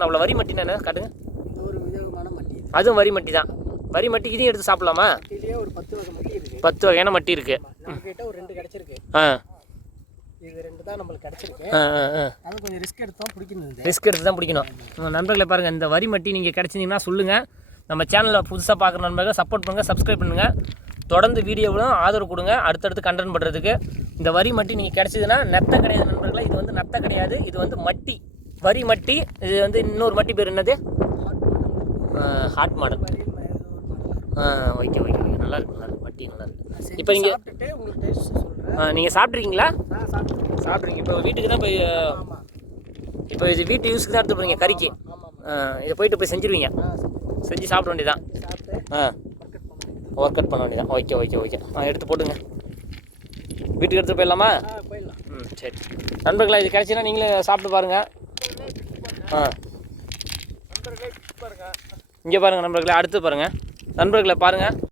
அவ்வளோ வரி மட்டினா என்ன காட்டுங்க. இது ஒரு விதமான மட்டி. இது அதுவும் வரி மட்டி தான். வரி மட்டி இதையும் எடுத்து சாப்பிடலாமா? பத்து வகை மட்டி இருக்கு. பத்து வகையான மட்டி இருக்கு. நம்ம கிட்ட ஒரு ரெண்டு கிடைச்சிருக்கு. ஆ. ரிஸ்க் எடுத்து தான் பிடிக்கணும். உங்க நண்பர்களை பாருங்கள் இந்த வரி மட்டி நீங்கள் கிடச்சிங்கன்னா சொல்லுங்கள் நம்ம சேனலில் புதுசாக பார்க்குற நண்பர்கள் சப்போர்ட் பண்ணுங்கள் சப்ஸ்கிரைப் பண்ணுங்கள் தொடர்ந்து வீடியோவிலும் ஆதரவு கொடுங்க. அடுத்தடுத்து கண்டென்ட் பண்ணுறதுக்கு இந்த வரி மட்டி நீங்கள் கிடச்சிதுன்னா நெத்த கிடையாது நண்பர்களே. இது வந்து நெத்த கிடையாது. இது வந்து மட்டி. வரி மட்டி இது வந்து இன்னொரு மட்டி பேர் என்னது? ஹாட் மாடல் ஆ ஓகே ஓகே ஓகே நல்லா இருக்கு நல்லா இருக்கு. மட்டி நல்லா இருக்கு. இப்போ சொல்கிறேன் நீங்கள் சாப்பிட்ருக்கீங்களா சாப்பிட்றீங்க இப்போ வீட்டுக்கு தான் போய் இப்போ இது வீட்டு யூஸ்க்கு தான் எடுத்து போகிறீங்க கறிக்கு? இதை போயிட்டு போய் செஞ்சிருவீங்க? செஞ்சு சாப்பிட வேண்டியதான் ஆ. ஒர்க் அவுட் பண்ண வேண்டியதான் ஓகே ஓகே ஓகே ஆ எடுத்து போட்டுங்க. வீட்டுக்கு எடுத்து போயிடலாம்? ம் சரி. நண்பர்களா இது கிடச்சின்னா நீங்களும் சாப்பிட்டு பாருங்கள் ஆ. நண்பர்களே இங்கே பாருங்கள் நண்பர்களே அடுத்து பாருங்கள் நண்பர்களை பாருங்கள்